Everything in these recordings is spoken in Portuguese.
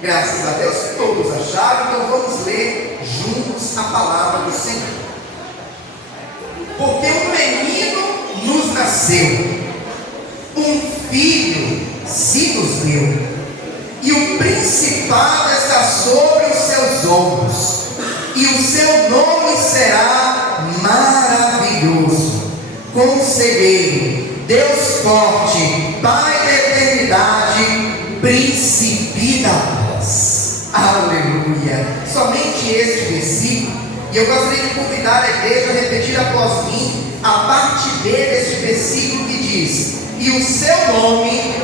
Graças a Deus todos acharam, então vamos ler juntos a palavra do Senhor. Porque um menino nos nasceu, um filho se nos deu, e o principado está sobre os seus ombros, e o seu nome será maravilhoso, Conselheiro, Deus forte, Pai da eternidade, Príncipe da paz. Aleluia. Somente este versículo, e eu gostaria de convidar a igreja a repetir após mim a parte B deste versículo que diz: e o seu nome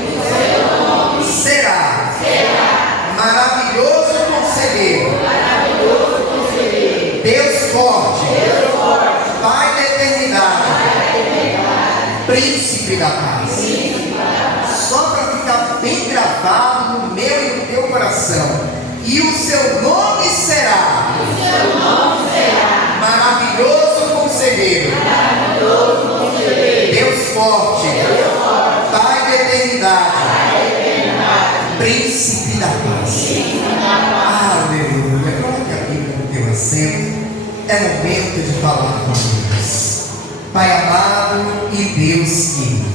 será maravilhoso Conselheiro, Deus forte, Pai da eternidade, Príncipe da paz. Só para ficar bem gravado no meu e no teu coração. E o seu nome será maravilhoso Conselheiro, Deus forte, Pai da eternidade, Príncipe da paz. Aleluia. Coloque a Bíblia no teu assento. É momento de falar com Deus. Pai amado e Deus querido,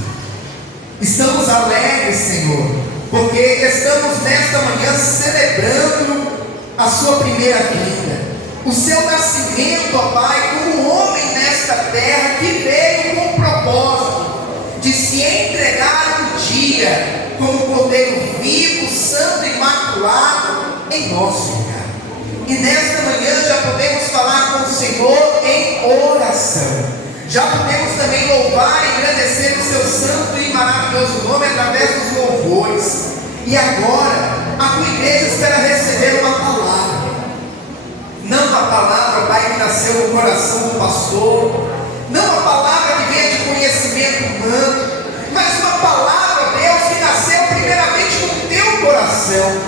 estamos alegres, Senhor, porque estamos nesta manhã celebrando a sua primeira vinda, o seu nascimento, ó Pai, como homem nesta terra, que veio com o propósito de se entregar um dia como cordeiro vivo, santo e imaculado em nosso lugar. E nesta manhã já podemos falar com o Senhor em oração. Já podemos também louvar e agradecer o seu santo e maravilhoso nome através dos louvores. E agora a tua igreja espera receber uma palavra. Não a palavra, Pai, que nasceu no coração do pastor, não a palavra que vem de conhecimento humano, mas uma palavra, Deus, que nasceu primeiramente no teu coração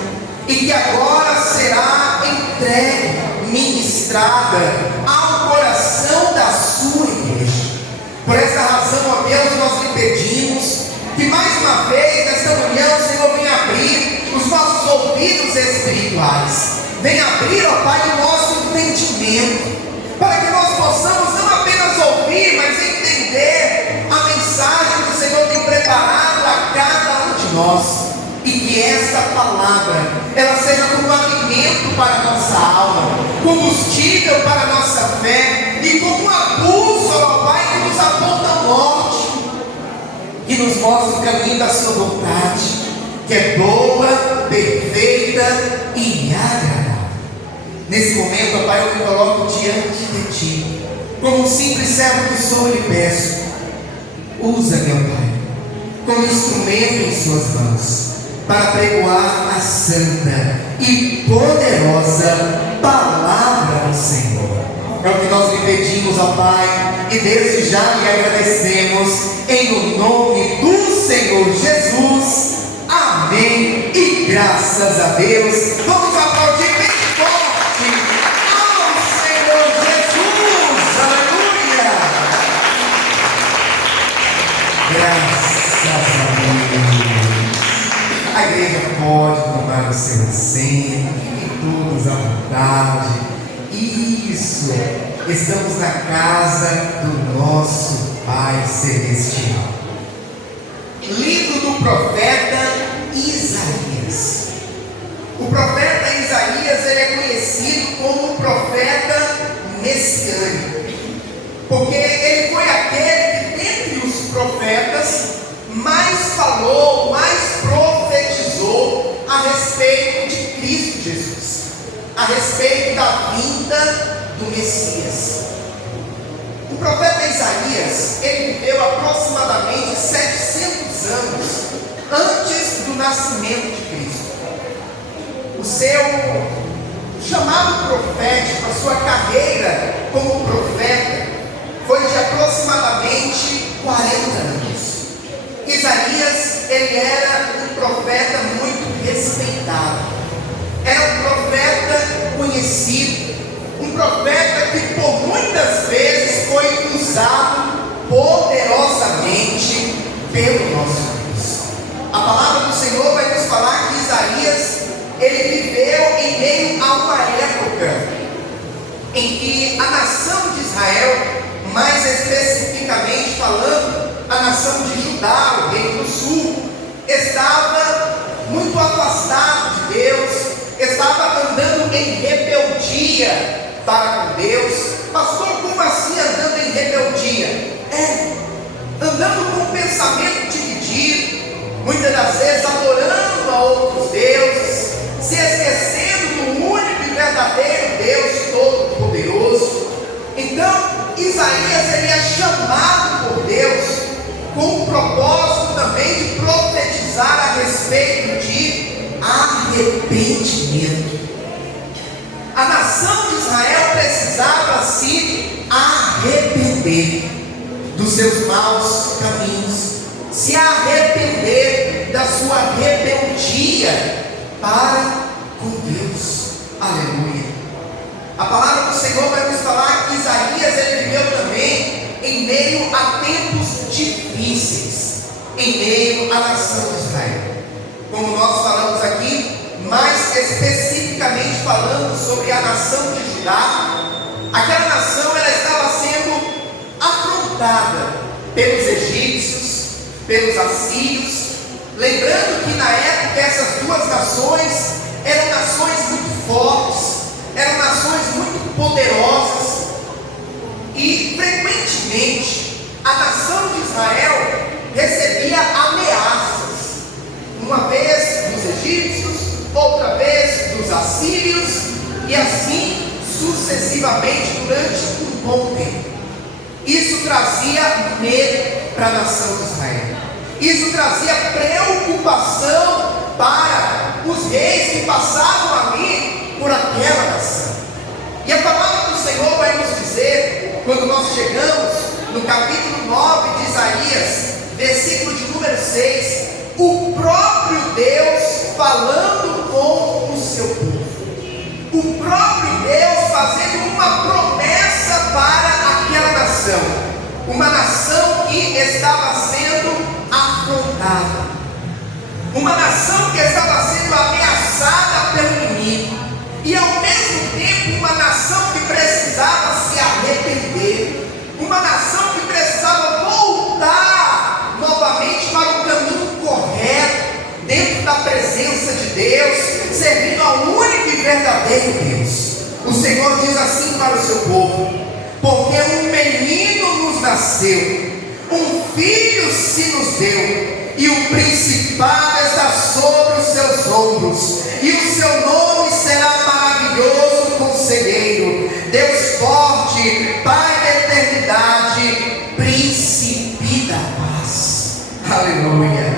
e que agora será entregue, ministrada ao coração da sua igreja. Por esta razão, ó Deus, nós lhe pedimos que mais uma vez nesta manhã o Senhor venha abrir os nossos ouvidos espirituais, venha abrir, ó Pai, o nosso entendimento, para que nós possamos não apenas ouvir, mas entender a mensagem que o Senhor tem preparado a cada um de nós, e que esta palavra ela seja como alimento para a nossa alma, combustível para a nossa fé, e como uma bússola, ó Pai, que nos aponta a morte, que nos mostra o caminho da sua vontade, que é boa, perfeita e agradável. Nesse momento, ó Pai, eu me coloco diante de Ti, como um simples servo que sou, e lhe peço: usa-me, ó Pai, como instrumento em Suas mãos, para pregoar a santa e poderosa palavra do Senhor. É o que nós lhe pedimos, ó Pai, e desde já lhe agradecemos, em o nome do Senhor Jesus. Amém. E graças a Deus, vamos aplaudir bem forte ao Senhor Jesus. Aleluia. Graças a Deus. A igreja pode tomar o seu assento, fiquem todos à vontade. Isso, estamos na casa do nosso Pai Celestial. Livro do profeta Isaías. O profeta Isaías, ele é conhecido como o profeta messiânico, porque ele foi aquele que dentre os profetas mais falou, mais profetizou a respeito de Cristo Jesus, a respeito da vinda do Messias. O profeta Isaías, ele viveu aproximadamente 700 anos antes do nascimento de Cristo. O seu chamado profético, a sua carreira como profeta, foi de aproximadamente 40 anos. Isaías, ele era um profeta muito respeitado, era um profeta conhecido, um profeta que por muitas vezes foi usado poderosamente pelo nosso Deus. A palavra do Senhor vai nos falar que Isaías, ele meio a uma época em que a nação de Israel, mais especificamente falando, a nação de Judá, o reino do sul, estava muito afastado de Deus, estava andando em rebeldia para com Deus. Pastor, como assim andando em rebeldia? Andando com um pensamento dividido, muitas das vezes adorando a outros deuses, se esquecendo do único e verdadeiro Deus Todo-Poderoso. Então, Isaías ele é chamado por Deus com o propósito também de profetizar a respeito de arrependimento. A nação de Israel precisava se arrepender dos seus maus caminhos, se arrepender da sua rebeldia para com Deus. Aleluia. A palavra do Senhor vai nos falar que Isaías ele viveu também em meio a tempos difíceis, em meio à nação de Israel. Como nós falamos aqui, mais especificamente falando sobre a nação de Judá, aquela nação ela estava sendo afrontada pelos egípcios, pelos assírios. Lembrando que na época essas duas nações eram nações muito fortes, eram nações muito poderosas, e frequentemente a nação de Israel recebia ameaças, uma vez dos egípcios, outra vez dos assírios, e assim sucessivamente durante um bom tempo. Isso trazia medo para a nação de Israel, isso trazia preocupação para os reis que passavam ali por aquela nação. E a palavra do Senhor vai nos dizer, quando nós chegamos no capítulo 9 de Isaías, versículo de número 6, o próprio Deus falando com o seu povo, o próprio Deus fazendo uma promessa para aquela nação, uma nação que estava sendo afrontada, uma nação que estava sendo ameaçada pelo inimigo, e ao mesmo tempo uma nação que precisava se arrepender, uma nação que precisava voltar novamente para o caminho correto, dentro da presença de Deus, servindo ao único e verdadeiro Deus. O Senhor diz assim para o seu povo: porque um menino nos nasceu, um filho se nos deu, e o principado está sobre os seus ombros, e o seu nome será maravilhoso conselheiro, Deus forte, Pai da eternidade, príncipe da paz. Aleluia.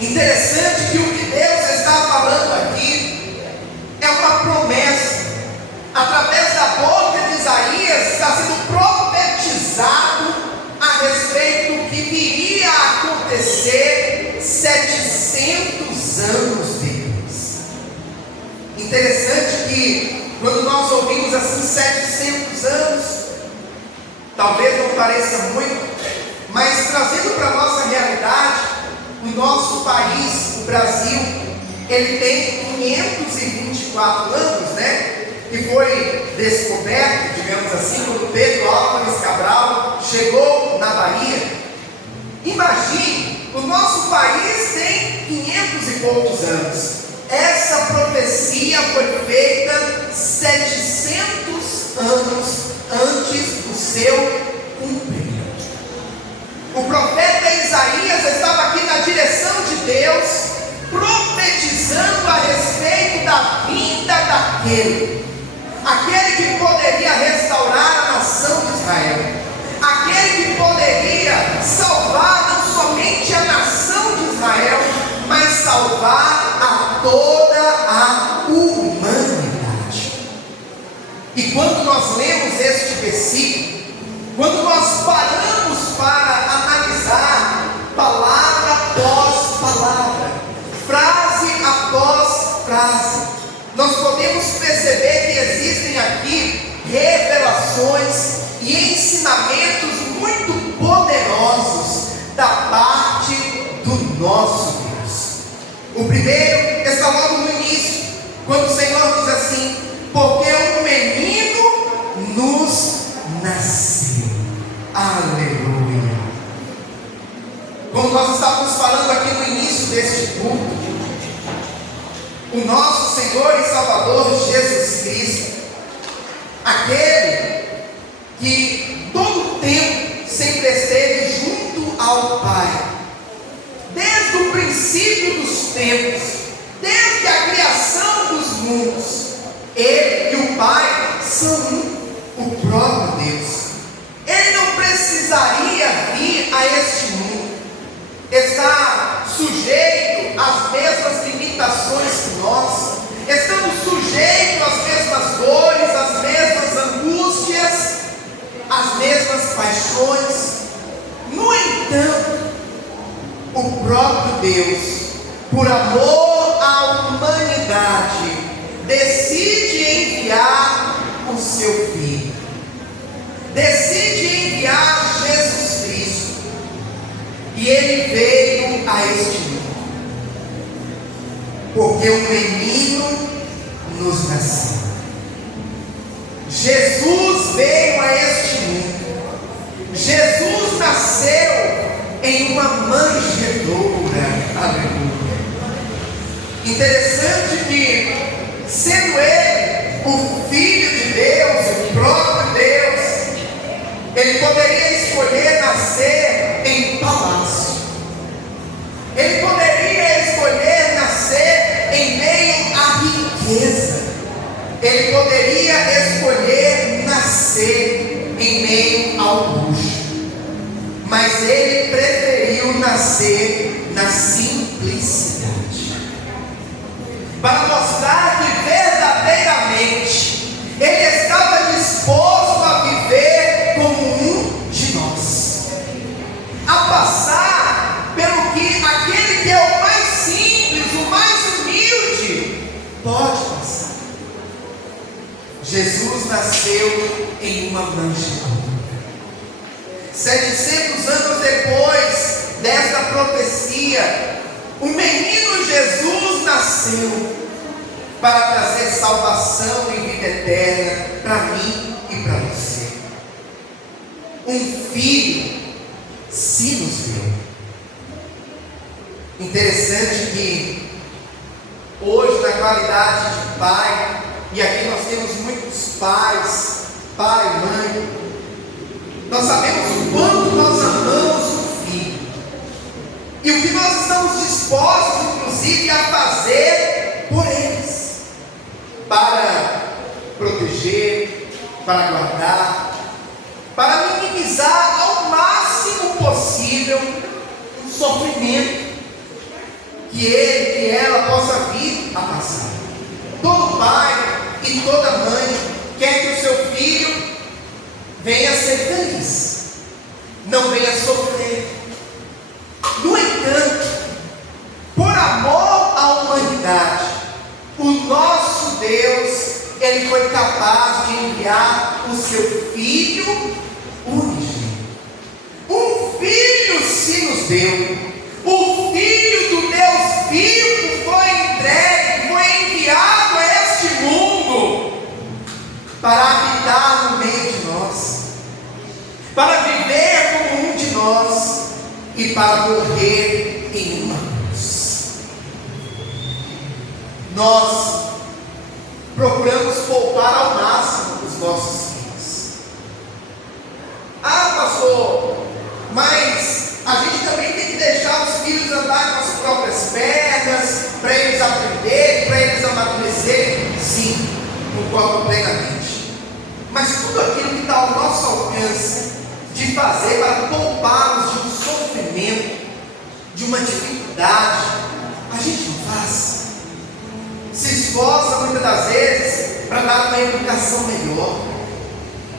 Interessante que o que Deus está falando aqui é uma promessa. Através da boca de Isaías está sendo profetizado a respeito do que viria a acontecer 700 anos depois. Interessante que quando nós ouvimos assim 700 anos, talvez não pareça muito, mas trazendo para a nossa realidade, o nosso país, o Brasil, ele tem 524 anos, né? Que foi descoberto, digamos assim, quando Pedro Álvares Cabral chegou na Bahia. Imagine, o nosso país tem 500 e poucos anos. Essa profecia foi feita 700 anos antes do seu cumprimento. O profeta Isaías estava aqui na direção de Deus, profetizando a respeito da vinda aquele que poderia restaurar a nação de Israel, aquele que poderia salvar não somente a nação de Israel, mas salvar a toda a humanidade. E quando nós lemos este versículo, quando nós paramos para analisar palavra após palavra, frase após frase, nós podemos perceber que existem aqui revelações e ensinamentos muito poderosos da parte do nosso Deus. O primeiro está logo no início, quando o Senhor o nosso Senhor e Salvador Jesus Cristo, aquele que todo o tempo sempre esteve junto ao Pai, desde o princípio dos tempos, desde a criação dos mundos. Ele e o Pai são um, o próprio Deus. Ele não precisaria vir a este mundo, está sujeito às mesmas limitações que nós, estamos sujeitos às mesmas dores, às mesmas angústias, às mesmas paixões. No entanto, o próprio Deus, por amor à humanidade, decide enviar o seu Filho, decide enviar Jesus Cristo, e Ele veio a este mundo, porque um menino nos nasceu. Jesus veio a este mundo, Jesus nasceu em uma manjedoura. Aleluia. Interessante que, sendo Ele o Filho de Deus, o próprio Deus, Ele poderia escolher nascer em palácio, Ele poderia escolher nascer em meio à riqueza, Ele poderia escolher nascer em meio ao luxo, mas Ele preferiu nascer na simplicidade, para mostrar que verdadeiramente Ele estava disposto a viver como um de nós, a passar pelo que aquele que é o mais simples, o mais humilde, pode passar. Jesus nasceu em uma manjedoura. 700 anos depois desta profecia, o menino Jesus nasceu para trazer salvação e vida eterna para mim e para você. Um filho se nos deu. Interessante que hoje, na qualidade de pai, e aqui nós temos muitos pais, pai, mãe, nós sabemos o quanto nós amamos o filho, e o que nós estamos dispostos, inclusive, a fazer por eles, para proteger, para guardar, para minimizar ao máximo possível o sofrimento que ele, que ela possa vir a passar. Todo pai e toda mãe quer que o seu filho venha ser feliz, não venha sofrer. No entanto, por amor à humanidade, o nosso Deus, Ele foi capaz de enviar o seu Filho unigênito. Um Filho se nos deu. O Filho do Deus vivo foi entregue, foi enviado a este mundo para habitar no meio de nós, para viver como um de nós e para morrer em uma cruz. Nós procuramos poupar ao máximo os nossos filhos. Ah, pastor, mas a gente também tem que deixar os filhos andar com as próprias pernas, para eles aprenderem, para eles amadurecerem. Sim, concordo plenamente. Mas tudo aquilo que está ao nosso alcance de fazer para poupá-los de um sofrimento, de uma dificuldade, a gente não faz. Se esforça muitas das vezes para dar uma educação melhor.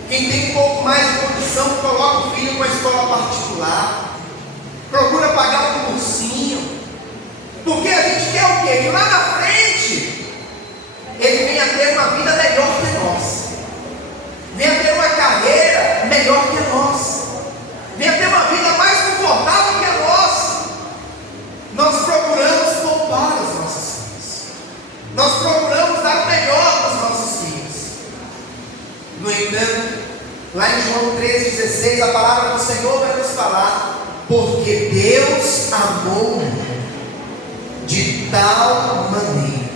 Quem tem um pouco mais de condição coloca o filho em uma escola particular, procura pagar um cursinho, porque a gente quer o quê? Que lá na frente ele venha ter uma vida melhor que nós, venha ter uma carreira melhor que nós, venha ter uma vida mais confortável que a nossa. Nós procuramos poupar os nossos filhos, nós procuramos dar o melhor para os nossos filhos. No entanto, lá em João 3,16, a palavra do Senhor vai nos falar: porque Deus amou o mundo de tal maneira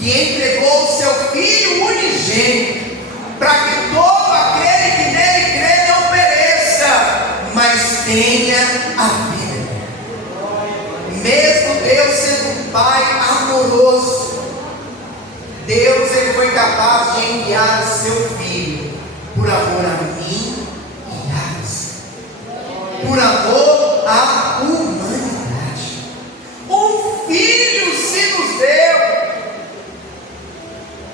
que entregou o seu Filho unigênito, para que todo aquele que nele crê não pereça, mas tenha a vida. Mesmo Deus sendo um Pai amoroso, Deus ele foi capaz de enviar o seu Filho por amor a mim e a você, por amor à humanidade. Um Filho se nos deu.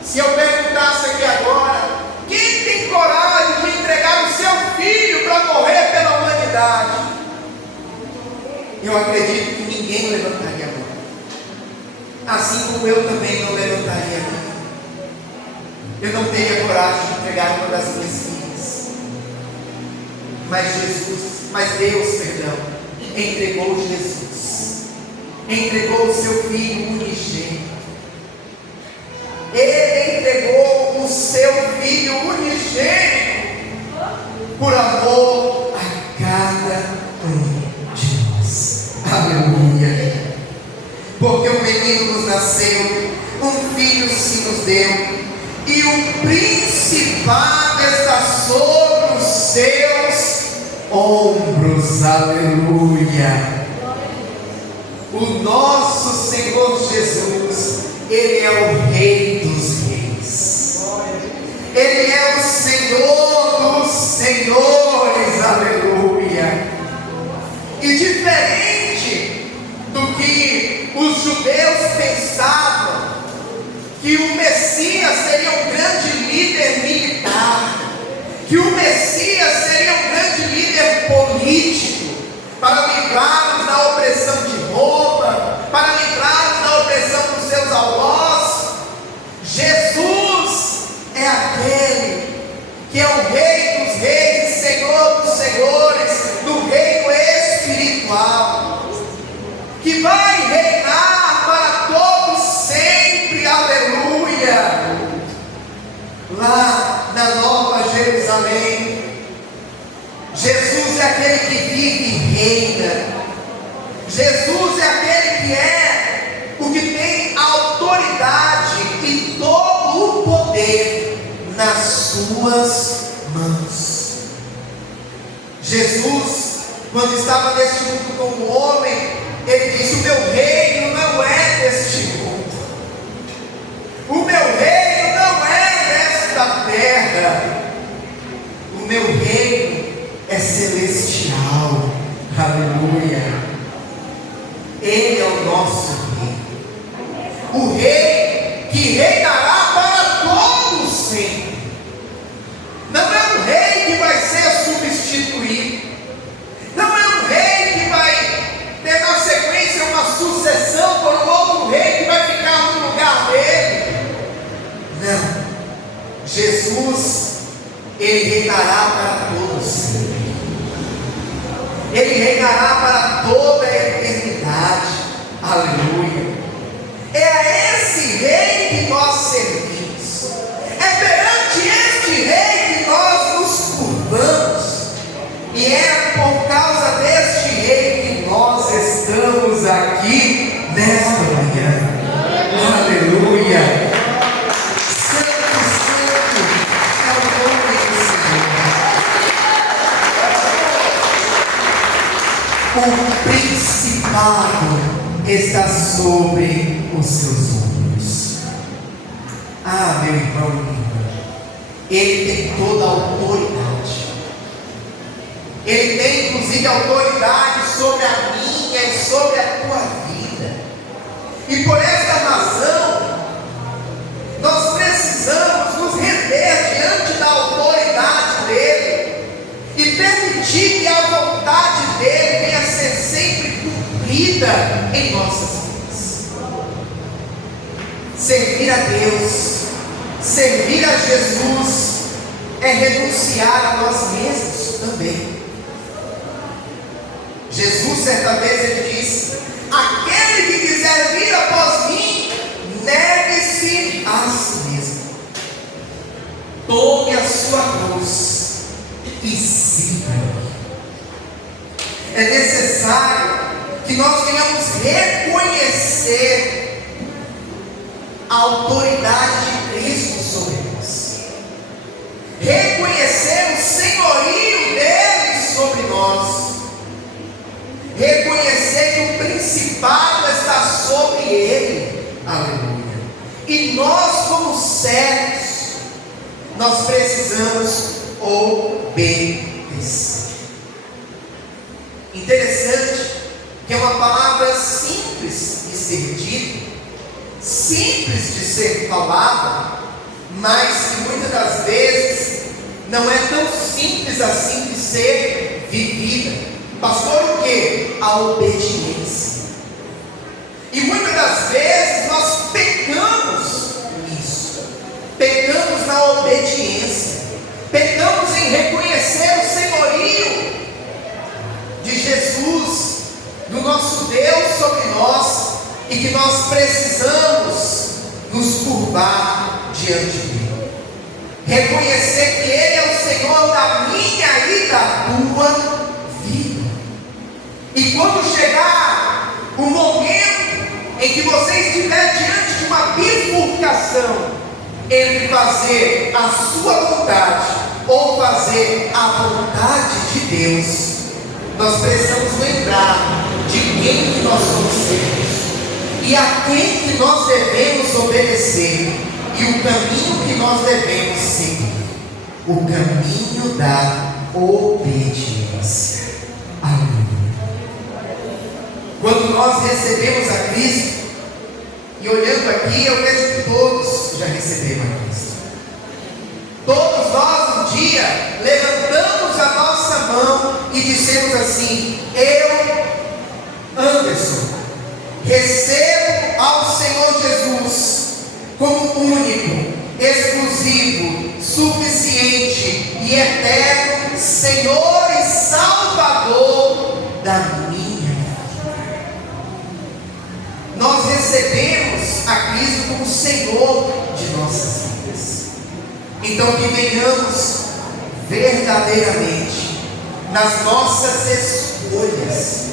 Se eu perguntasse aqui agora, quem tem coragem de entregar o seu filho para morrer pela humanidade? Eu acredito que ninguém levantaria a mão. Assim como eu também não levantaria a mão. Eu não teria coragem de entregar uma das minhas filhas. Mas Deus, entregou Jesus. Entregou o seu Filho unigênito. Ele entregou o seu Filho unigênito por amor a cada um de nós. Aleluia. Porque um menino nos nasceu, um filho se nos deu, e o principado está sobre os seus ombros. Aleluia. O nosso Senhor Jesus, Ele é o Rei dos Reis. Ele é o Senhor dos Senhores. Aleluia. E diferente do que os judeus pensavam, que o Messias seria um grande líder militar, que o Messias seria um grande líder político, para livrar-nos da opressão de Roma, para livrar-nos da opressão dos seus algozes. Jesus é aquele que é o Rei dos Reis, Senhor dos Senhores, do reino espiritual, que vai reinar para todos sempre. Aleluia. Lá na Nova Jerusalém, Jesus é aquele que vive e reina. Jesus é aquele que é o que tem a autoridade e todo o poder nas suas mãos. Jesus, quando estava neste mundo como homem, ele disse: o meu reino não é deste mundo, o meu reino não é desta terra, o meu reino é celestial. Aleluia. Ele é o nosso Rei, o Rei que reinará para todos sempre. Não é um rei que vai ser substituído, não é um rei que vai ter na sequência uma sucessão por um outro rei que vai ficar no lugar dele. Não, Jesus, ele reinará para todos sempre. Ele reinará para toda a eternidade. Aleluia. É a esse rei que nós servimos, é perante este rei que nós nos curvamos, e é por causa deste rei que nós estamos aqui nesta manhã. Aleluia. Santo, santo é o nome do Senhor. O principado está sobre os seus ombros. Ah, meu irmão e minha irmã, ele tem toda a autoridade. Ele tem inclusive autoridade sobre a minha e sobre a tua vida. E por esta razão, nós precisamos nos render diante da autoridade dele e permitir que a vontade dele venha a ser sempre cumprida em nossas vidas. Servir a Deus, servir a Jesus, é renunciar a nós mesmos também. Jesus, certa vez, ele disse: aquele que quiser vir após mim, negue-se a si mesmo, tome a sua cruz e siga-me. É necessário que nós venhamos reconhecer a autoridade de Cristo sobre nós, reconhecer o senhorio dele sobre nós, reconhecer que o principado está sobre ele, aleluia. E nós, como servos, nós precisamos obedecer. Interessante que é uma palavra simples de ser dita, simples de ser falada, mas que muitas das vezes não é tão simples assim de ser vivida. Pastor, o que? A obediência. E muitas das vezes nós pecamos nisso, pecamos na obediência, pecamos em reconhecer o senhorio de Jesus, do nosso Deus sobre nós, e que nós precisamos nos curvar diante dele, reconhecer que ele é o Senhor da minha e da tua vida. E quando chegar o momento em que você estiver diante de uma bifurcação entre fazer a sua vontade ou fazer a vontade de Deus, nós precisamos lembrar de quem que nós somos servos e a quem que nós devemos obedecer, e o caminho que nós devemos seguir, o caminho da obediência. Aleluia. Quando nós recebemos a Cristo, e olhando aqui, eu vejo que todos já receberam a Cristo. Todos nós um dia levantamos a nossa mão e dissemos assim: eu, Anderson, recebo ao Senhor Jesus como único, exclusivo, suficiente e eterno Senhor e Salvador da minha vida. Nós recebemos a Cristo como Senhor de nossas vidas. Então que venhamos verdadeiramente nas nossas escolhas,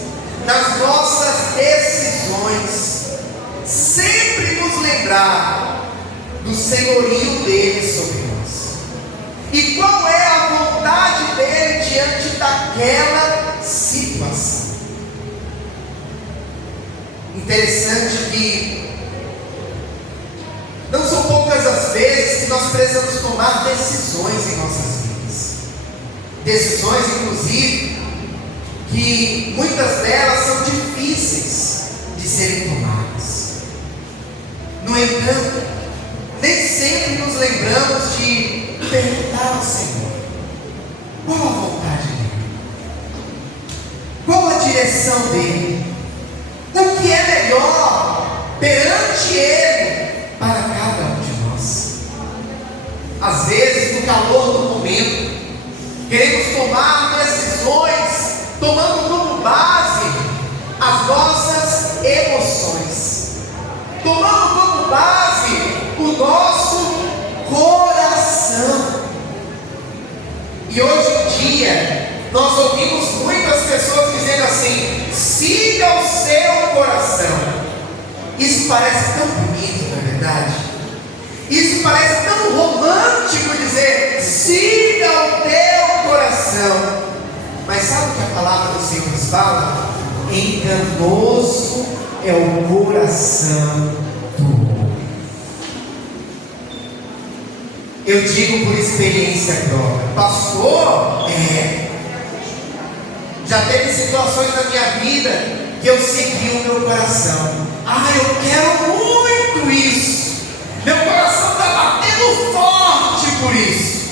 nas nossas decisões, sempre nos lembrar do senhorio dele sobre nós, e qual é a vontade dele diante daquela situação. Interessante que não são poucas as vezes que nós precisamos tomar decisões em nossas vidas, decisões inclusive que muitas delas são difíceis de serem tomadas. No entanto, nem sempre nos lembramos de perguntar ao Senhor: qual a vontade dele? Qual a direção dele? O que é melhor perante ele para cada um de nós? Às vezes, no calor do momento, queremos tomar decisões tomando como base as nossas emoções, tomando como base o nosso coração. E hoje em dia nós ouvimos muitas pessoas dizendo assim: siga o seu coração. Isso parece tão bonito, não é verdade? Isso parece tão romântico dizer: siga o teu coração. Mas sabe o que a palavra do Senhor nos fala? Enganoso é o coração do homem. Eu digo por experiência própria, pastor, já teve situações na minha vida que eu segui o meu coração. Eu quero muito isso, meu coração está batendo forte por isso.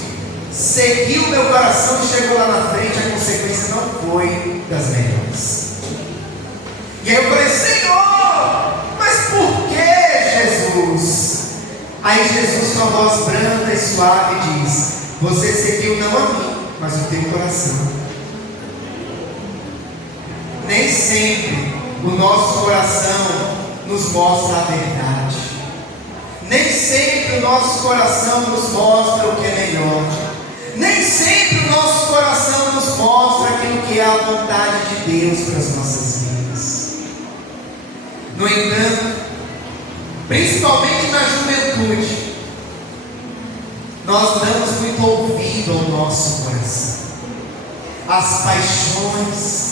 Segui o meu coração e chegou lá na frente, a consequência não foi das melhores. E aí eu falei: Senhor, mas por que, Jesus? Aí Jesus, com a voz branda e suave, diz: você seguiu não a mim, mas o teu coração. Nem sempre o nosso coração nos mostra a verdade, nem sempre o nosso coração nos mostra o que é melhor, nem sempre o nosso coração nos mostra aquilo que é a vontade de Deus para as nossas vidas. No entanto, principalmente principalmente na juventude, nós damos muito ouvido ao nosso coração, às paixões.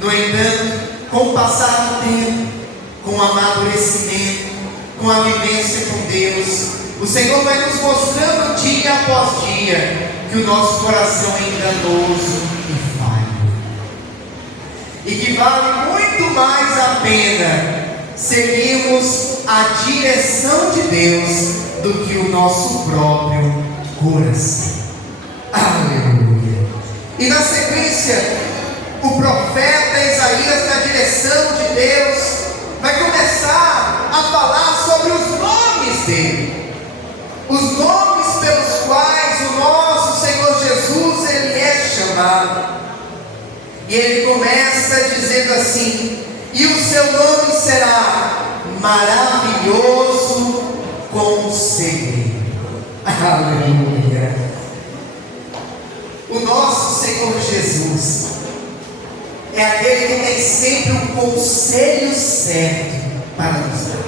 No entanto, com o passar do tempo, com o amadurecimento, com a vivência com Deus, o Senhor vai nos mostrando dia após dia que o nosso coração é enganoso e falho, e que vale muito mais a pena seguirmos a direção de Deus do que o nosso próprio coração. Aleluia! E na sequência, o profeta Isaías, na direção de Deus, vai começar a falar sobre os nomes dele, os nomes pelos quais o nosso Senhor Jesus ele é chamado. E ele começa dizendo assim: e o seu nome será Maravilhoso Conselheiro. Aleluia! O nosso Senhor Jesus é aquele que tem sempre um conselho certo para nos dar.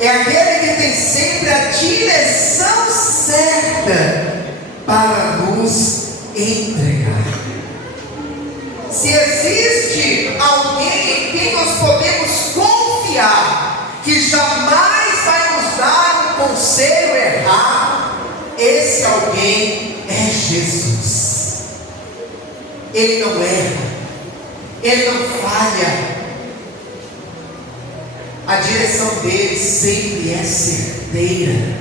É aquele que tem sempre a direção certa para nos entregar. Se existe alguém em quem nós podemos confiar, que jamais vai nos dar um conselho errado, esse alguém é Jesus. Ele não erra, ele não falha. A direção dele sempre é certeira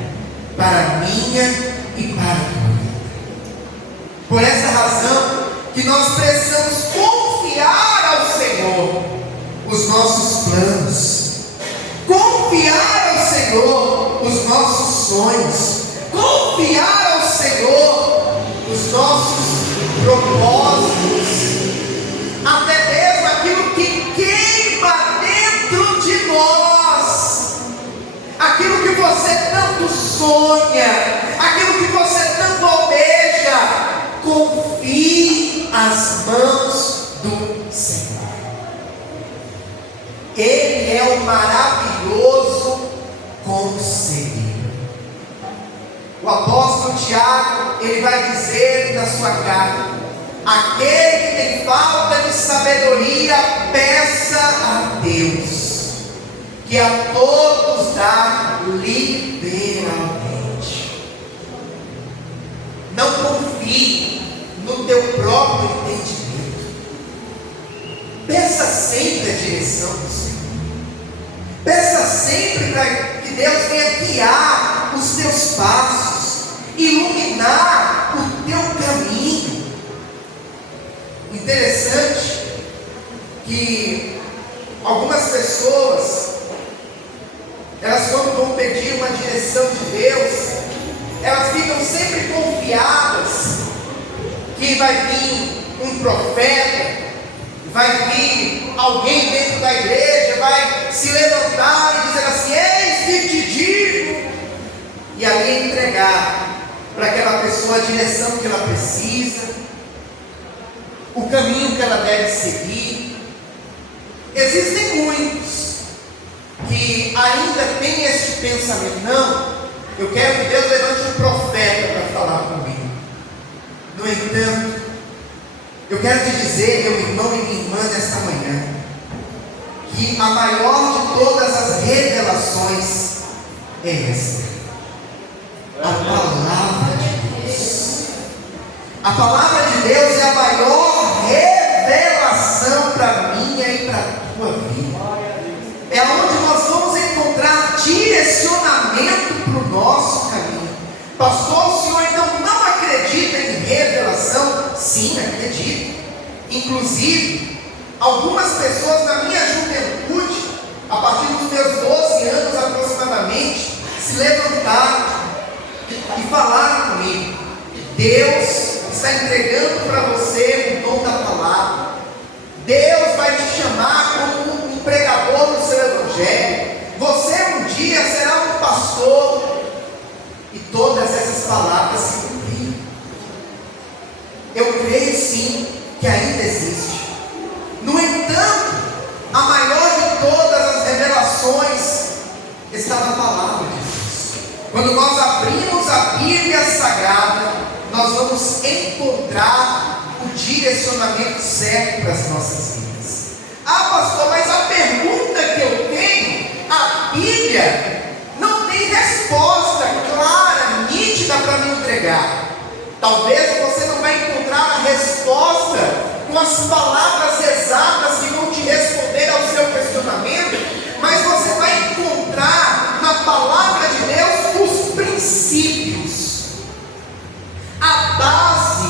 para a minha e para a tua vida. Por essa razão que nós precisamos confiar ao Senhor os nossos planos, confiar ao Senhor os nossos sonhos, confiar ao Senhor os nossos propósitos, até mesmo aquilo que queima dentro de nós, aquilo que você tanto sonha, aquilo que você tanto almeja. Confie as mãos do Senhor. Ele é o maravilhoso conselheiro. O apóstolo Tiago, ele vai dizer na sua carta: aquele que tem falta de sabedoria, peça a Deus, que a todos dá liberalmente. Não confie no teu próprio entendimento. Peça sempre a direção do Senhor. Peça sempre para que Deus venha guiar os teus passos, iluminar o teu caminho. Interessante que algumas pessoas, elas quando vão pedir uma direção de Deus, elas ficam sempre confiadas que vai vir um profeta, vai vir alguém dentro da igreja, vai se levantar e dizer assim: eis que te digo, e ali entregar para aquela pessoa a direção que ela precisa, o caminho que ela deve seguir. Existem muitos que ainda têm este pensamento: não, eu quero que Deus levante um profeta para falar comigo. No entanto, eu quero te dizer, meu irmão e minha irmã, nesta manhã, que a maior de todas as revelações é esta: a palavra de Deus. A palavra de Deus é a maior revelação para a minha e para a tua vida. É onde nós vamos encontrar direcionamento para o nosso caminho. Pastor, o senhor então não acredita em revelação? Sim, acredito. Inclusive, algumas pessoas na minha juventude, a partir dos meus 12 anos aproximadamente, se levantaram e falaram comigo: Deus está entregando para você o dom da palavra. Deus vai te chamar como um pregador do seu evangelho. Você um dia será um pastor. E todas essas palavras se cumpriram. Eu creio sim que ainda existe. No entanto, a maior de todas as revelações está na palavra de Deus. Quando nós abrimos a Bíblia Sagrada, nós vamos encontrar o direcionamento certo para as nossas vidas. Ah, pastor, mas a pergunta que eu tenho, a Bíblia não tem resposta clara, nítida para me entregar. Talvez você não vai encontrar a resposta com as palavras exatas que vão te responder ao seu questionamento, mas você vai encontrar na palavra de Deus os princípios, a base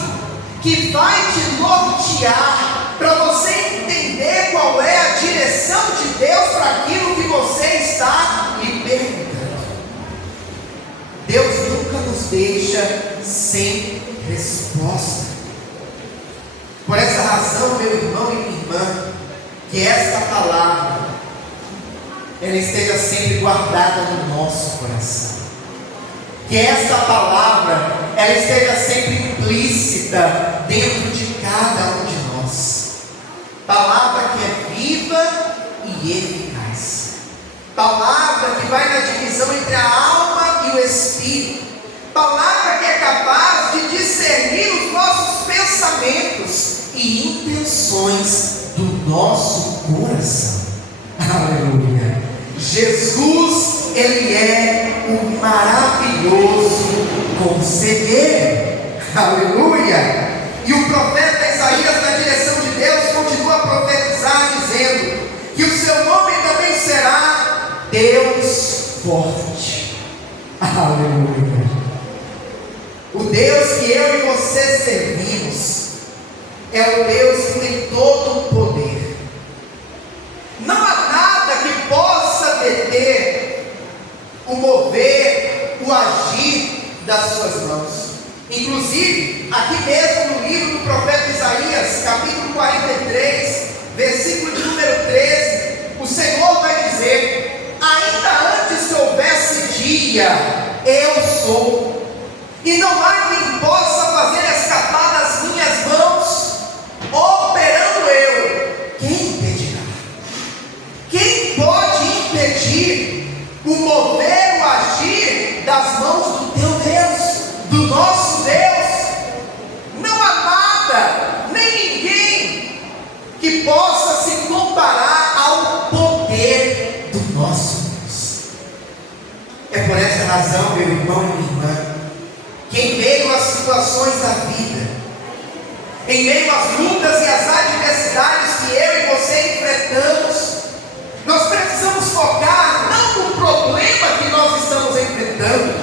que vai te nortear para você entender qual é a direção de Deus para aquilo que você está lhe perguntando. Deus nunca nos deixa sem resposta. Por essa razão, meu irmão e minha irmã, que esta palavra ela esteja sempre guardada no nosso coração. Que esta palavra ela esteja sempre implícita dentro de cada um de nós. Palavra que é viva e eficaz. Palavra que vai na divisão entre a alma e o espírito. Palavra que é capaz de discernir os nossos pensamentos e intenções do nosso coração. Aleluia. Jesus, Ele é um maravilhoso conselheiro. Aleluia. E o profeta Isaías, na direção de Deus, continua a profetizar, dizendo que o seu nome também será Deus forte. Aleluia. O Deus que eu e você servimos é o Deus que tem todo o poder. Não há nada que possa deter o mover, o agir das suas mãos. Inclusive, aqui mesmo no livro do profeta Isaías, capítulo 43, versículo de número 13, o Senhor vai dizer: ainda antes que houvesse dia, eu sou. E não há quem possa fazer escapar das minhas mãos, operando eu. Quem impedirá? Quem pode impedir o mover, o agir das mãos do teu Deus, do nosso Deus? Não há nada, nem ninguém que possa se comparar ao poder do nosso Deus. É por essa razão, meu irmão e minha irmã, que em meio às situações da vida, em meio às lutas e às adversidades que eu e você enfrentamos, nós precisamos focar não no problema que nós estamos enfrentando,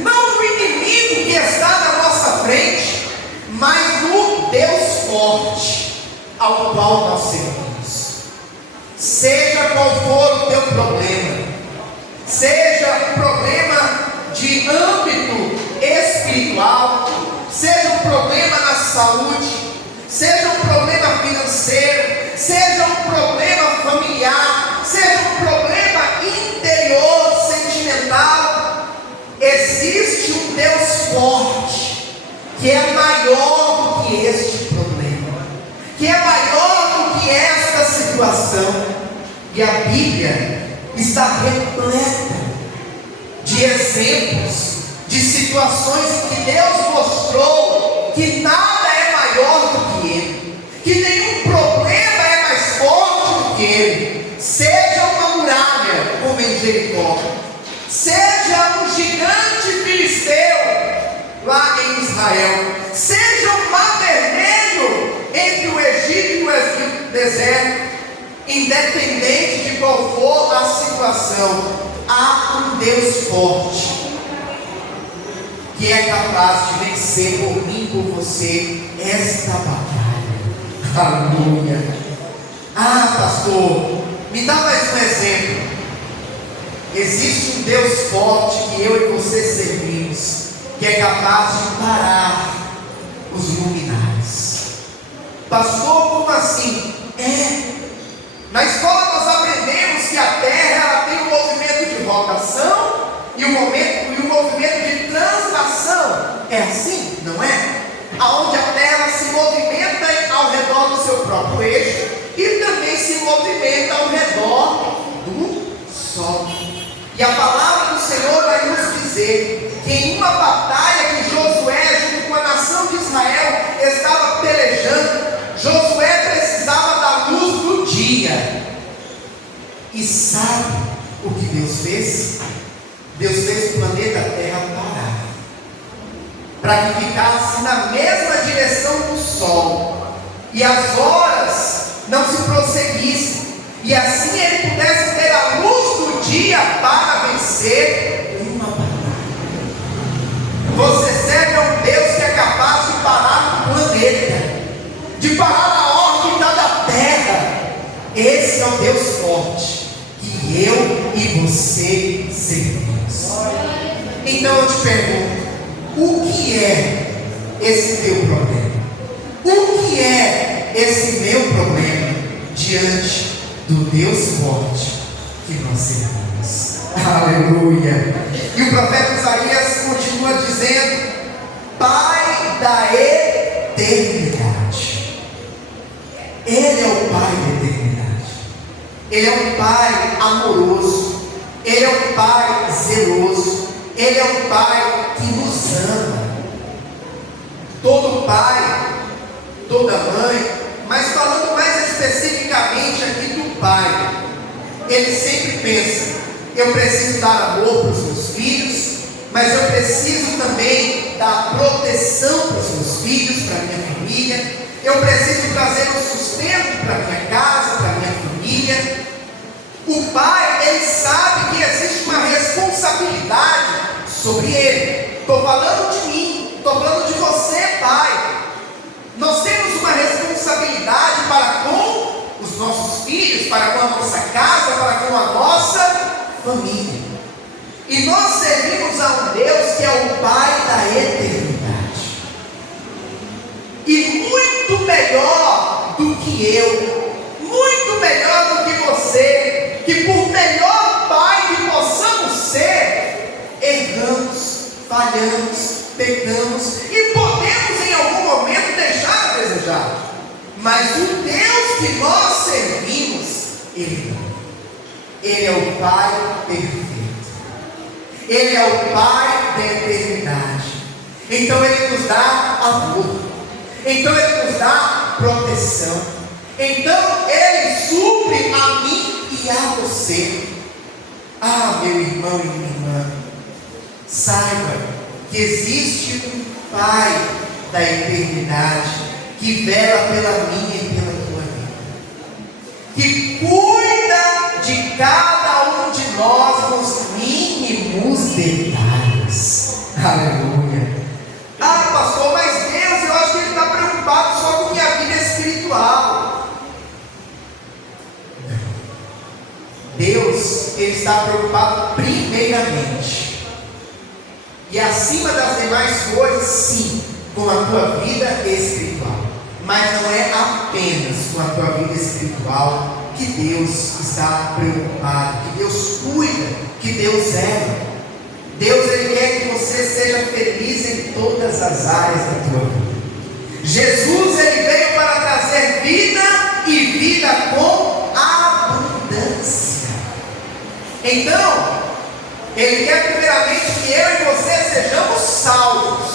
não no inimigo que está na nossa frente, mas no Deus forte ao qual nós servimos. Seja qual for o teu problema, seja um problema de âmbito espiritual, seja um problema na saúde, seja um problema financeiro, seja um problema familiar, seja um problema interior, sentimental, existe um Deus forte, que é maior do que este problema, que é maior do que esta situação. E a Bíblia está repleta de exemplos, de situações em que Deus mostrou que nada é maior do que Ele, que nenhum problema é mais forte do que Ele. Seja uma muralha como em Jericó, seja um gigante filisteu lá em Israel, seja um mar vermelho entre o Egito e o deserto, independente de qual for a situação, há um Deus forte que é capaz de vencer por mim e por você esta batalha. Aleluia. Ah, pastor, me dá mais um exemplo. Existe um Deus forte que eu e você servimos, que é capaz de parar os luminares. Pastor, como assim? Na escola nós aprendemos que a Terra ela tem um movimento de rotação e um movimento de translação. É assim, não é? Aonde a Terra se movimenta ao redor do seu próprio eixo e também se movimenta ao redor do Sol. E a palavra dizer que em uma batalha que Josué, junto com a nação de Israel, estava pelejando, Josué precisava da luz do dia. E sabe o que Deus fez? Deus fez o planeta Terra parar, para que ficasse na mesma direção do Sol, e as horas não se prosseguissem, e assim ele pudesse ter a luz do dia para vencer uma batalha. Você serve a um Deus que é capaz de parar o planeta, de parar a órbita da Terra. Esse é o Deus forte que eu e você servimos. Então eu te pergunto, o que é esse teu problema? O que é esse meu problema diante do Deus forte que nós servimos? Aleluia! E o profeta Isaías continua dizendo: Pai da eternidade. Ele é o Pai da eternidade. Ele é um Pai amoroso. Ele é um Pai zeloso. Ele é um Pai que nos ama. Todo pai, toda mãe, mas falando mais especificamente aqui do pai, ele sempre pensa: eu preciso dar amor para os meus filhos, mas eu preciso também dar proteção para os meus filhos, para a minha família. Eu preciso trazer um sustento para a minha casa, para a minha família. O pai, ele sabe que existe uma responsabilidade sobre ele. Estou falando de mim, estou falando de você, pai. Nós temos uma responsabilidade para com os nossos filhos, para com a nossa casa, para com a nossa família. E nós servimos a um Deus que é o Pai da eternidade. E muito melhor do que eu, muito melhor do que você, que por melhor pai que possamos ser, erramos, falhamos, pecamos e podemos em algum momento deixar a desejar. Mas o Deus que nós servimos, Ele não. Ele é o Pai perfeito. Ele é o Pai da eternidade. Então Ele nos dá amor. Então Ele nos dá proteção. Então Ele supre a mim e a você. Ah, meu irmão e minha irmã, saiba que existe um Pai da eternidade que vela pela minha e pela tua vida, que cuida de cada um de nós nos mínimos detalhes. Aleluia. Ah, pastor, mas Deus, eu acho que Ele está preocupado só com minha vida espiritual. Deus, Ele está preocupado primeiramente, e acima das demais coisas, sim, com a tua vida espiritual. Mas não é apenas com a tua vida espiritual que Deus está preocupado, que Deus cuida, que Deus ama. Deus, Ele quer que você seja feliz em todas as áreas da tua vida. Jesus, Ele veio para trazer vida e vida com abundância. Então, Ele quer primeiramente que eu e você sejamos salvos.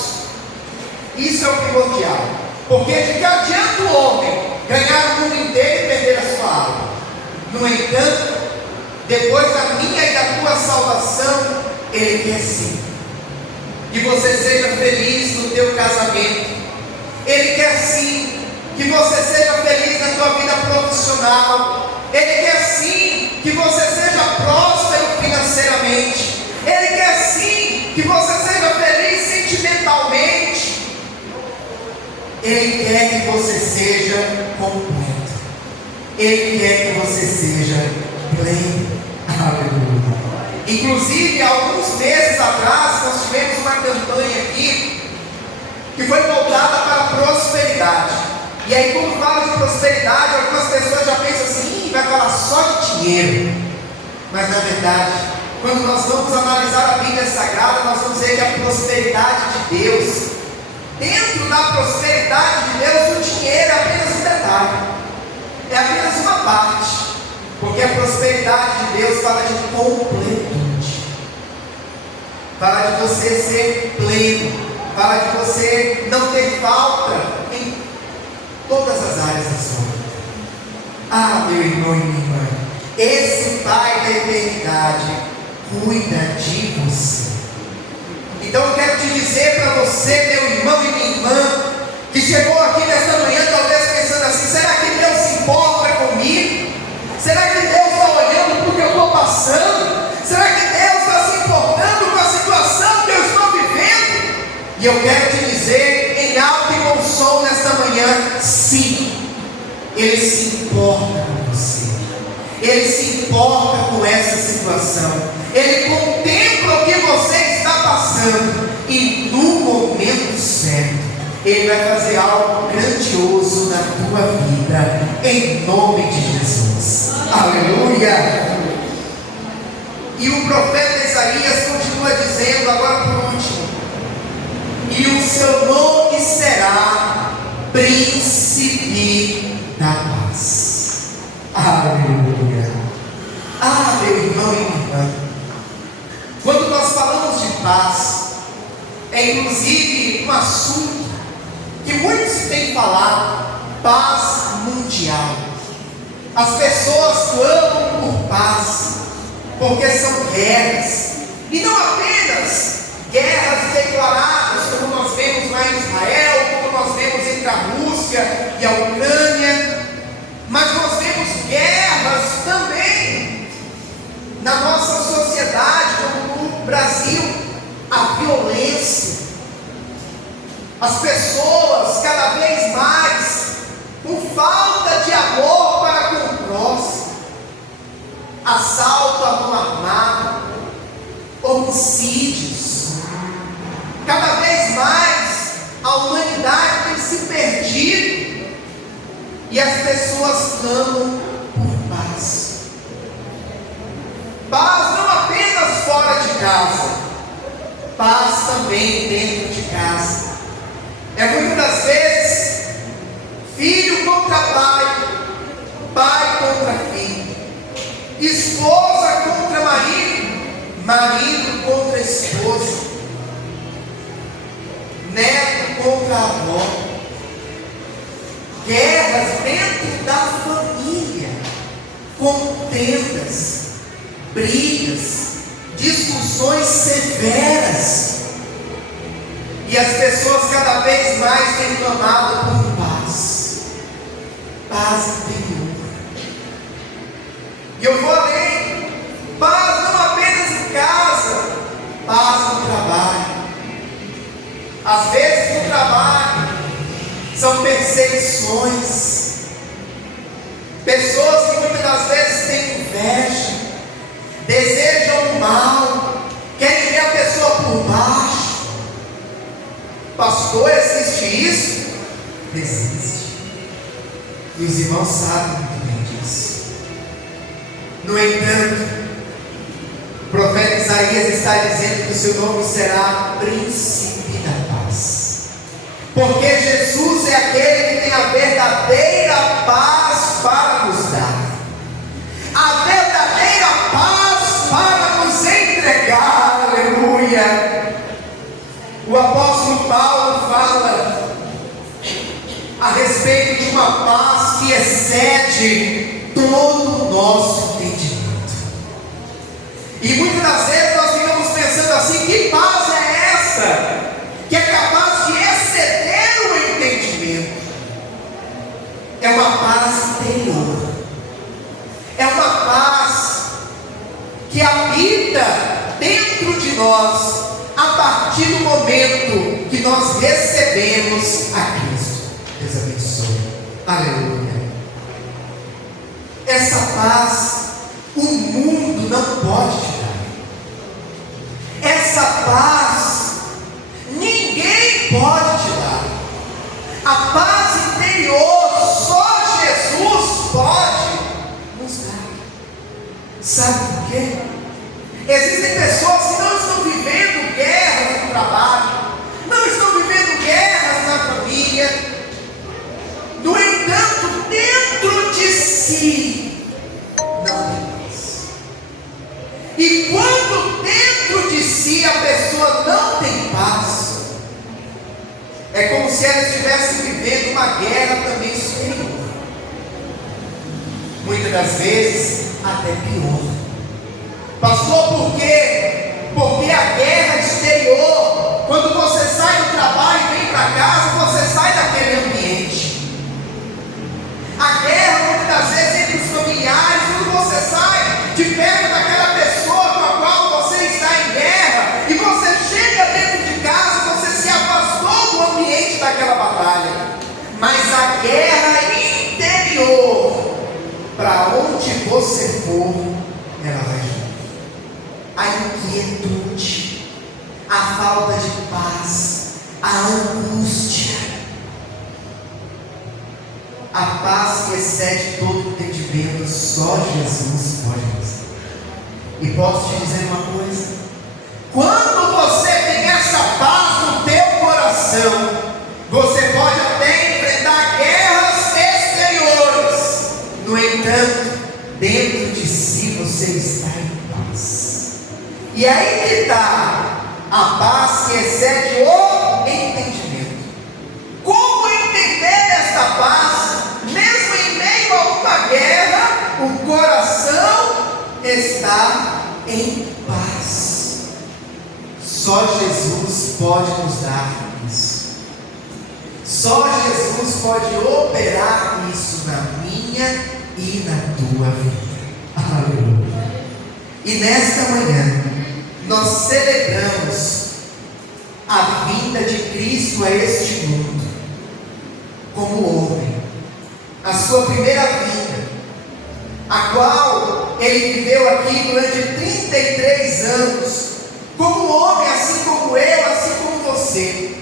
Isso é o primordial. Porque de que adianta o homem ganhar o mundo inteiro e perder a sua alma? No entanto, depois da minha e da tua salvação, Ele quer sim que você seja feliz no teu casamento. Ele quer sim que você seja feliz na tua vida profissional. Ele quer sim que você seja próspero financeiramente. Ele quer sim que você seja feliz sentimentalmente. Ele quer que você seja completo. Ele quer que você seja pleno. Aleluia. Inclusive, alguns meses atrás, nós tivemos uma campanha aqui que foi voltada para a prosperidade. E aí, quando fala de prosperidade, algumas pessoas já pensam assim: vai falar só de dinheiro. Mas na verdade, quando nós vamos analisar a Bíblia Sagrada, nós vamos ver que a prosperidade de Deus, dentro da prosperidade de Deus, o dinheiro é apenas um detalhe, é apenas uma parte, porque a prosperidade de Deus fala de completude. fala de você ser pleno, fala de você não ter falta em todas as áreas da sua vida. Ah, meu irmão e minha irmã, esse Pai da eternidade cuida de você. Então eu quero te dizer para você, meu irmão e minha irmã, que chegou aqui nesta manhã talvez pensando assim: será que Deus se importa comigo? Será que Deus está olhando para o que eu estou passando? Será que Deus está se importando com a situação que eu estou vivendo? E eu quero te dizer em alto e bom som nesta manhã: sim, Ele se importa com você. Ele se importa com essa situação. Ele contempla o que você está passando. E no momento certo, Ele vai fazer algo grandioso na tua vida, em nome de Jesus. Aleluia! E o profeta Isaías continua dizendo, agora por último: e o seu nome será Príncipe da Paz. Aleluia! Ah, meu irmão e minha irmã, quando nós falamos de paz, é inclusive um assunto que muitos têm falado: paz mundial. As pessoas clamam por paz, porque são guerras, e não apenas guerras declaradas, como nós vemos lá em Israel, como nós vemos entre a Rússia e a Ucrânia, mas nós vemos guerras também na nossa sociedade, como no Brasil, a violência, as pessoas cada vez mais com falta de amor para com o próximo, assalto à mão armada, homicídios, cada vez mais a humanidade tem se perdido, e as pessoas clamam por paz. Paz não apenas fora de casa, paz também dentro de casa. É muitas das vezes filho contra pai, pai contra filho, esposa contra marido, marido contra esposa, neto contra avó, guerras dentro da família, contendas, brigas, discussões severas, e as pessoas cada vez mais têm clamado por paz, paz interior. E eu vou além: paz não apenas em casa, paz no trabalho. Às vezes no trabalho são perseguições, pessoas que muitas das vezes têm inveja, desejam o mal, querem ver a pessoa por baixo. Pastor, existe isso? Existe. E os irmãos sabem muito bem disso. No entanto, o profeta Isaías está dizendo que o seu nome será Príncipe da Paz, porque Jesus é aquele que tem a verdadeira paz para nos dar, a verdadeira paz para nos entregar. Aleluia! O apóstolo Paulo fala a respeito de uma paz que excede todo o nosso entendimento. E muitas das vezes nós ficamos pensando assim: que paz é essa que é capaz de exceder o entendimento? É uma paz interior, é uma paz que habita dentro de nós a partir do momento que nós recebemos a Cristo. Deus abençoe. Aleluia. Essa paz o mundo não pode te dar. Essa paz ninguém pode te dar. A paz interior só Jesus pode nos dar. Sabe por quê? Existem pessoas que não estão vivendo guerras no trabalho, não estão vivendo guerras na família. No entanto, dentro de si não tem paz. E quando dentro de si a pessoa como se ela estivesse vivendo uma guerra também exterior. Muitas das vezes, até pior. Pastor, por quê? Porque a guerra exterior, quando você sai do trabalho e vem para casa, você sai daquele ambiente. A guerra, muitas das vezes, entre os familiares, quando você sai de perto daquela pessoa com a qual você está em guerra, e você chega dentro de casa, você se afastou do ambiente daquela batalha. Mas a guerra interior, para onde você for, ela vai junto. A inquietude, a falta de paz, a angústia, a paz que excede todo entendimento, só Jesus pode nos dar. E posso te dizer uma coisa: quando você tem essa paz no teu coração, você pode até enfrentar guerras exteriores. No entanto, dentro de si você está em paz. E aí que está a paz que excede o entendimento. Como entender esta paz, mesmo em meio a uma guerra, o coração está em paz? Só Jesus pode nos dar isso. Só Jesus pode operar isso na minha e na tua vida. Aleluia. E nesta manhã, nós celebramos a vinda de Cristo a este mundo, como homem, a sua primeira vida, a qual ele viveu aqui durante 33 anos, como homem, assim como eu, assim como você,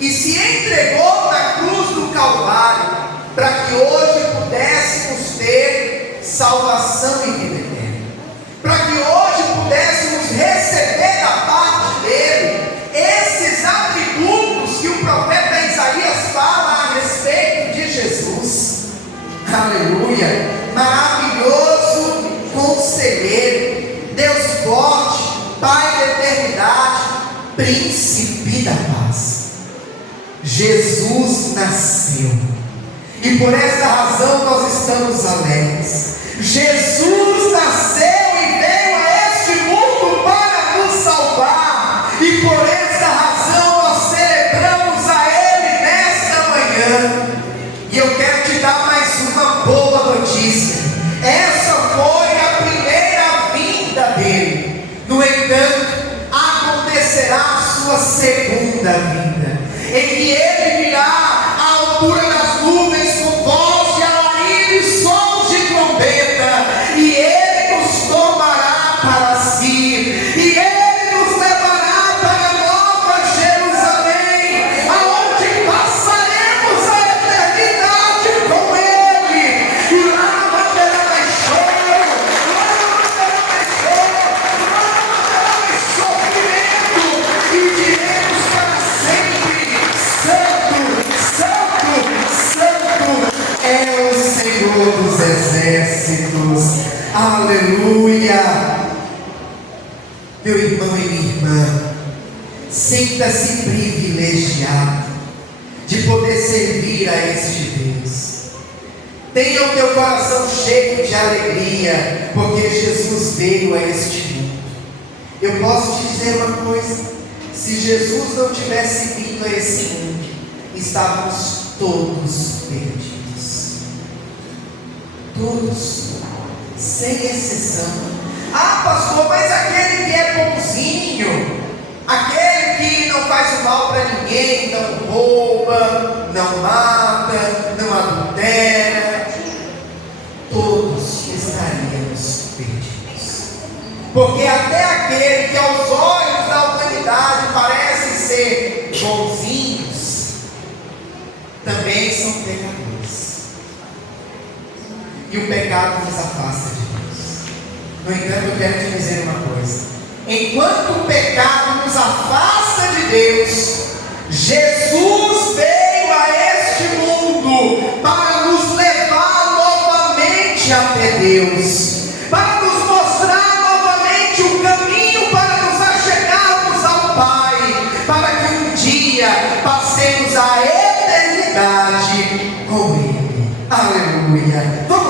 e se entregou na cruz do Calvário, para que hoje pudéssemos ter salvação e vida eterna, para que hoje pudéssemos receber da parte dele esses atributos que o profeta Isaías fala a respeito de Jesus. Aleluia! Maravilhoso conselheiro, Deus forte, Pai da eternidade, príncipe da paz. Jesus nasceu, e por esta razão nós estamos alegres. Jesus nasceu e veio a este mundo para nos salvar, e por esta razão nós celebramos a Ele nesta manhã. E eu quero te dar mais uma boa notícia: essa foi a primeira vinda dele. No entanto, acontecerá a sua segunda vinda, em que ele virá à altura das nuvens com voz de alarido e sons de trombeta, e ele nos tomará para si, e ele nos levará para a Nova Jerusalém, aonde passaremos a eternidade com ele, e lá não haverá mais choro, lá não haverá mais dor, lá não haverá mais sofrimento, e diremos para sempre: Santo, Santo, Santo é o Senhor dos exércitos. Aleluia! Meu irmão e minha irmã, sinta-se privilegiado de poder servir a este Deus. Tenha o teu coração cheio de alegria, porque Jesus veio a este mundo. Eu posso te dizer uma coisa: se Jesus não tivesse vindo a esse mundo, estávamos todos perdidos. Todos, sem exceção. Ah, pastor, mas aquele que é bonzinho, aquele que não faz o mal para ninguém, não rouba, não mata, não adultera, todos estaríamos perdidos. Porque até aquele que aos olhos da humanidade parece ser bonzinhos, também são pecadores. E o pecado nos afasta de Deus. No entanto, eu quero te dizer uma coisa: enquanto o pecado nos afasta de Deus, Jesus veio a este mundo para nos levar novamente até Deus, para nos mostrar novamente o caminho para nos achegarmos ao Pai, para que um dia passemos a Aleluia. Vamos